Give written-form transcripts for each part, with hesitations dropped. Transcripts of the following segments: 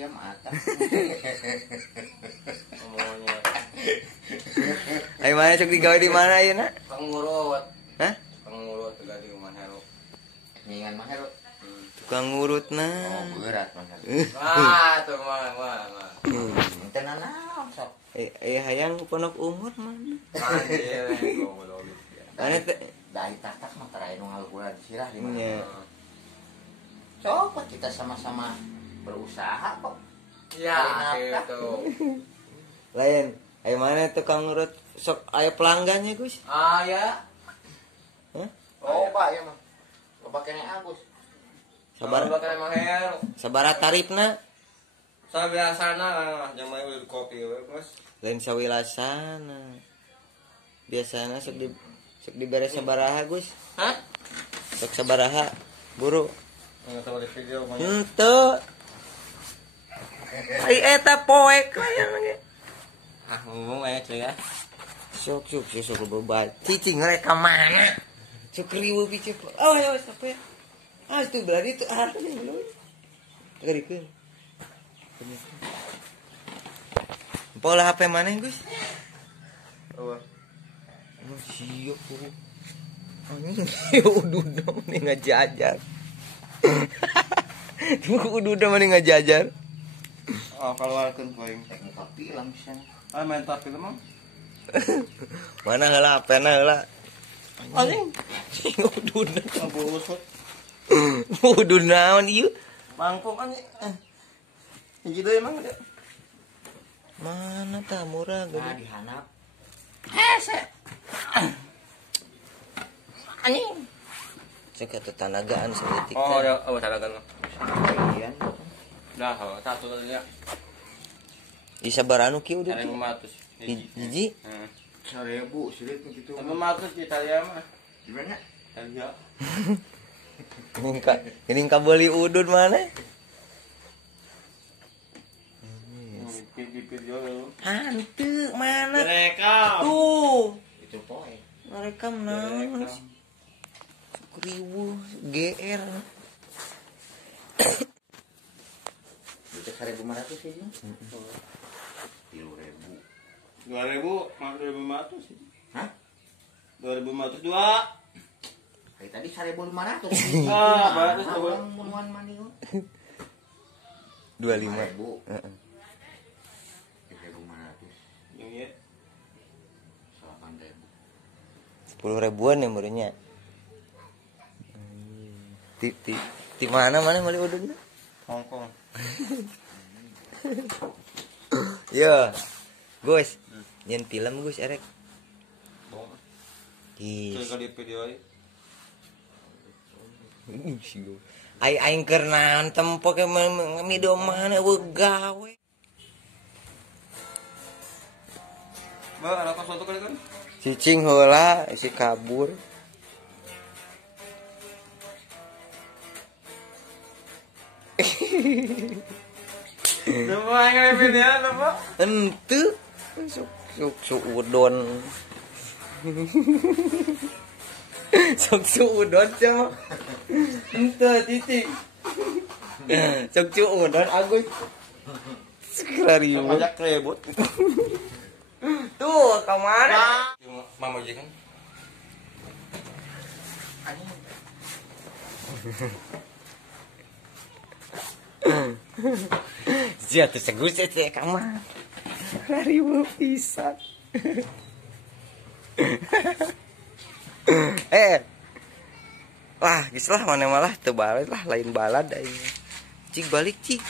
ya mata. Semuanya. Ayo mana sok digawe di mana ya nak? Pengurut. Hah? Pengurut juga di rumah Hero. Ningan mah Hero. Tukang ngurut Oh, nah. berat mah Hero. Tuh mah. Tenan naon sok. Hayang ponok umur mana? Anjir, goblok. Mana teh? Dai tatak mah terakhir nu ngagulan sirah di mana. Nya. Coba kita sama-sama berusaha kok. Ya, Cari nafkah. gitu. Lain. Ayo mana tukang ngurut sok aya pelanggannya Gus? Ah ya. Hah? Oh, Pak ya mah. Loba kene Agus. Sabar. Bakal emang Hero. Sabaraha tarifna? Sabiasana jeung main udah kopi we, Bos. Lain sawilasana. Biasana sok dibere sabaraha Gus? Hah? Sok sabaraha? Buru. Enggak tahu di video mah. Henteu. Ai eta poek layan ge. Ah, ngomong aja cuy ya. Sok bebat. Cicing mereka mana? Sok riweuh biceu. Oh, ya sampai. Ah, itu berarti itu artinya belum. Tegarikeun. Pola HP mana Gus? Oh. Oh, siap tuh. Anjing, udah mending ngajajar. Udah mending ngajajar. Oh, keluarkeun poing. Teknik film sih. Ah, main tak film mah. Mana heula HP-na heula? Anjing. Udah. Abu usut. Udah naon ieu? Mangkok anjing. Hiji deui emang ada. Mana tah murah Nah, gede. dihanap. Hese. Anjing. Cek tetanagaan saeutik. Oh, ya, talaga lo. Bagian. Dah, satu ya. Isa baranu kieu udah. 1.500. Hiji. Heeh. 1000 sulit begitu. 1.500 di Italia mah. Di mana? Italia. Ini ka beli udud mana? Di video lo. Hantu mana? Direkam. Tuh. Itu poe. Mereka naon? 1000 GR. Itu 1500 sih. 3000. 2.500 sih. Hah? 2.500 dua. Hari tadi 1500. Ah, bagus tuh. Abang munuan mandi. 25. 5000. Heeh. 3500. Yang ya. 8000. 10 ribuan ya muridnya. Di mana beli ududnya? Hongkong. Yo. Gus. Nyen film Gus erek. Bong. Ih. Coba di video aja. Aing keur nantem poke mido mana gawe. Ba, ada kos satu kali kan? Cicing heula isi kabur. Coba yang video apa? Henteu. Sok udon. Sok udon sama. Henteu cicing. Sok udon Agus. Sekarang Ajak ribut. tuh kemana? Mama aja kan? Jatuh segus cek kamar. Ribu pisan. Wah, geus lah mana malah teu balik lah lain balad aing. Cik balik cik.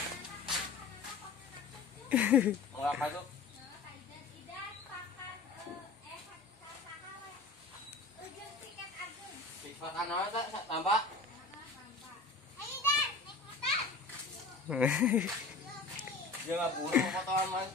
Mau apa tuh? Makan apa tambah? Dia nggak bunuh fotoan mas.